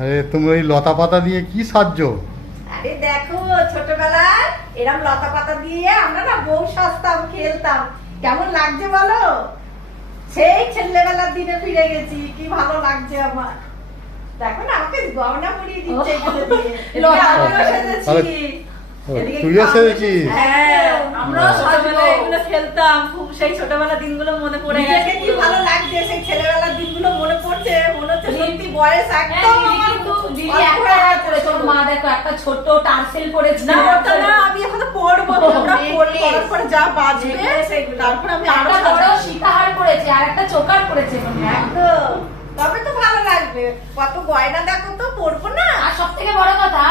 আরে তুমি ওই লতা পাতা দিয়ে কি সাজছো? আরে দেখো, ছোটবেলায় এরকম লতা পাতা দিয়ে আমরা না বউ সাজতাম, খেলতাম, কেমন লাগছে বলো? সেই ছেলেবেলার দিনে ফিরে গেছি, কি ভালো লাগছে আমার। দেখো না, আমাকে গয়না পরিয়ে দিচ্ছে এগুলো দিয়ে। আমিও সেজেছি। তুইও সেজেছিস? হ্যাঁ, আমরাও ছোটবেলায় এগুলো খেলতাম, খুব সেই ছোটবেলার দিনগুলো মনে পড়ে গেছে। কি ভালো লাগছে, সেই ছেলেবেলার দিনগুলো মনে পড়ছে, মনে হচ্ছে সত্যি বয়স একদম তোর মা দেখো একটা ছোট্ট টার্সেল পরেছে। না, ওটা না, আমি এখনো পড়বো, তোমরা পড়ার পরে যা বাজবে তারপর আমি আরো একটা বড় সীতাহার পরেছে আর একটা চোকার পরেছে। একদম, তবে তো ভালো লাগবে। কত গয়না দেখো তো, পড়বো না। আর সব থেকে বড় কথা,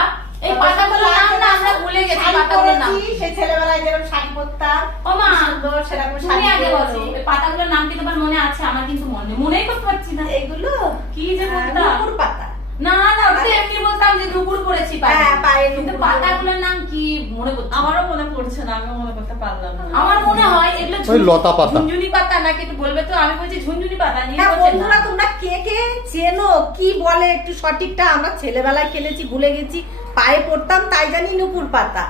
এই পাতাগুলোর নাম না আমরা ভুলে গেছি। পাতাগুলোর নাম সেই ছেলেবেলায় যেরকম শাড়ি পরতাম, ও মা সুন্দর সেরকম তুমি শাড়ি আগে বলো, পরেছি। এই পাতাগুলোর নাম কি তোমার মনে আছে? আমার কিন্তু মনেই করতে পারছি না। এগুলো কি যে বলতাম? নুপুর পাতা। না না, ওটা তো এমনি বলতাম যে দুপুর পড়েছি পায়ে। হ্যাঁ, পায়ে কিন্তু নুপুর। পাতাগুলোর নাম কি মনে করতে? আমারও মনে পড়ছে না, আমিও মনে করতে পারলাম না। আমার মনে হয় এগুলো ওই লতা পাতা। ঝুনঝুনি পাতা নাকি একটু বলবে তো? আমি বলছি ঝুনঝুনি পাতা। নিয়ে হ্যাঁ বলছে বন্ধুরা, না। তোমরা কে কে চেনো, কি বলে একটু সঠিকটা? আমরা ছেলেবেলায় খেলেছি, ভুলে গেছি। পায়ে পড়তাম তাই জানি নুপুর পাতা।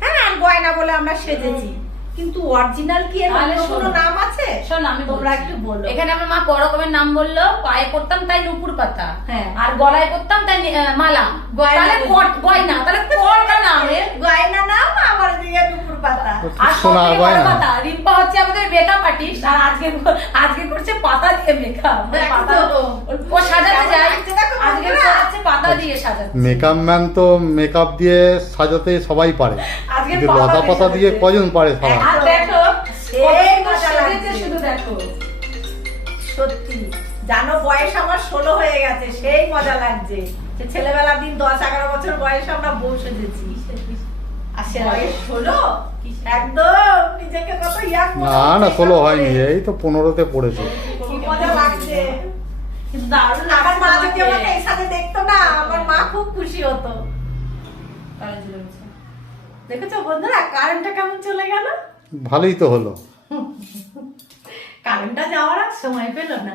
হ্যাঁ, আর গয়না বলে আমরা সেজেছি, কিন্তু অরিজিনাল কি এর তাহলে অন্য কোনো শোনো। নাম আছে? শোন আমি তোমরা বলছি। একটু বলো। এখানে আমার মা বড় রকমের নাম বললো, পায়ে পড়তাম তাই নুপুর পাতা, হ্যাঁ। আর গলায় পড়তাম তাই মালা। গয়না তাহলে বলি। গয়না, তাহলে কোনটা নাম এর? গয়না নাম, আমার দিকে নুপুর পাতা। আর সোনার সবথেকে বড় গয়না। কথা, রিম্পা হচ্ছে আমাদের মেকআপ আর্টিস্ট, আর আজকে করছে পাতা দিয়ে মেকআপ। পাতা ও সাজাতে যায়, আজকে করাচ্ছে পাতা দিয়ে সাজাতে। মেকআপ ম্যান তো মেকআপ দিয়ে সাজাতে সবাই পারে, আজকে কিন্তু পাতা লতা দিয়ে পাতা দিয়ে সাজাচ্ছে। কজন পারে সারা? আর দেখো সেই কত মজা সেজেছে, লাগছে। শুধু দেখো। সত্যি জানো, বয়স আমার 16 হয়ে গেছে, সেই মজা লাগছে। সে ছেলেবেলার দিন 10-11 বছর বয়সে আমরা বউ সেজেছি। আর সে বয়স 16, একদম নিজেকে কত ইয়াং মনে না না, হচ্ছে 16 সব হয়নি, করে। এই তো 15-তে পড়েছে। কি মজা লাগছে। কিন্তু দারুণ আমার মা লাগছে যদি আমাকে। আমাকে এই সাথে দেখতো না, আমার মা খুব খুশি হতো। দেখেছো বন্ধুরা, কারেন্টটা কেমন চলে গেল? ভালোই তো হলো। কারেন্টটা যাওয়ার আর সময় পেল না।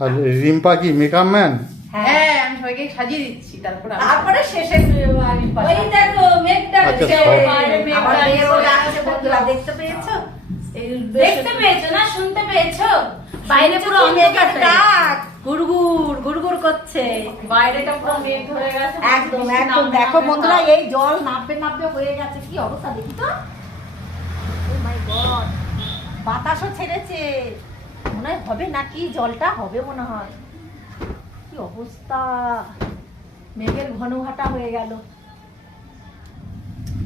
আর রিম্পা কি মেকআপ ম্যান? হ্যাঁ, আমি সবাইকে সাজিয়ে দিচ্ছি, তারপরে শেষে আমি ওই দেখো মেঘটা আচ্ছা, উঠছে, সব- বাইরে মেঘ আমার মেয়েও ডাকছে। ডাকছে, বন্ধুরা দেখতে পেয়েছো? এই দেখতে পেয়েছো না, শুনতে পেয়েছো? বাইরে পুরো মেঘের অন্ধকার ডাক গুড়গুড় গুড়গুড় করছে। বাইরেটা পুরো মেঘ ধরে গেছে। একদম বৃষ্টি একদম, নামবে, দেখো নামবে বন্ধুরা, সব। এই জল নাববে নাববে হয়ে গেছে, কি অবস্থা দেখি তো। ও মাই গড, বাতাসও ছেড়েছে, মনে হয় হবে নাকি, জলটা হবে মনে হয়। কি অবস্থা, মেঘের ঘন ঘাটা হয়ে গেল।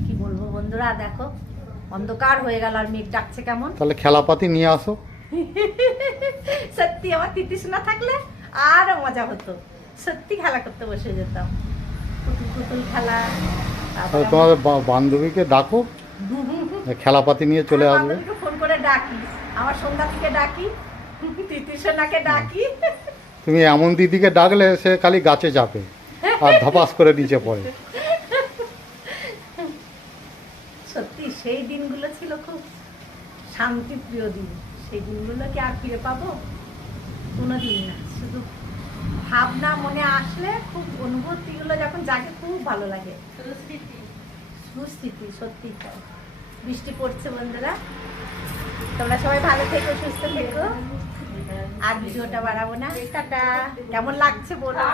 কি বলবো বন্ধুরা, দেখো অন্ধকার হয়ে গেল, আর মেঘ ডাকছে কেমন। তাহলে খেলাপাতি নিয়ে আসো। সত্যি আমার তিতিস না থাকলে আরো মজা হতো, সত্যি খেলা করতে বসে যেতাম, পুতুল পুতুল খেলা। তাহলে তোমাদের বান্ধবীকে ডাকো, খেলাপাতি নিয়ে চলে আসবে। ফোন করে ডাকি, আমার সন্ধ্যা থেকে ডাকি, তিতিসোনাকে ডাকি। তুমি এমন দিদিকে ডাকলে সে খালি গাছে চাপে আর ধপাস করে নিচে পড়ে। সত্যি সেই দিনগুলো ছিল খুব শান্তিপ্রিয় দিন। সেই দিনগুলো কি আর ফিরে পাবো? কোনোদিন না। শুধু ভাবনা মনে আসলে, খুব অনুভূতিগুলো যখন জাগে খুব ভালো লাগে। সুস্মৃতি, সত্যি তাই। বৃষ্টি পড়ছে বন্ধুরা, তোমরা সবাই ভালো থেকো, সুস্থ থেকো। আর ভিডিওটা বাড়াবো না, টাটা। কেমন লাগছে বলো।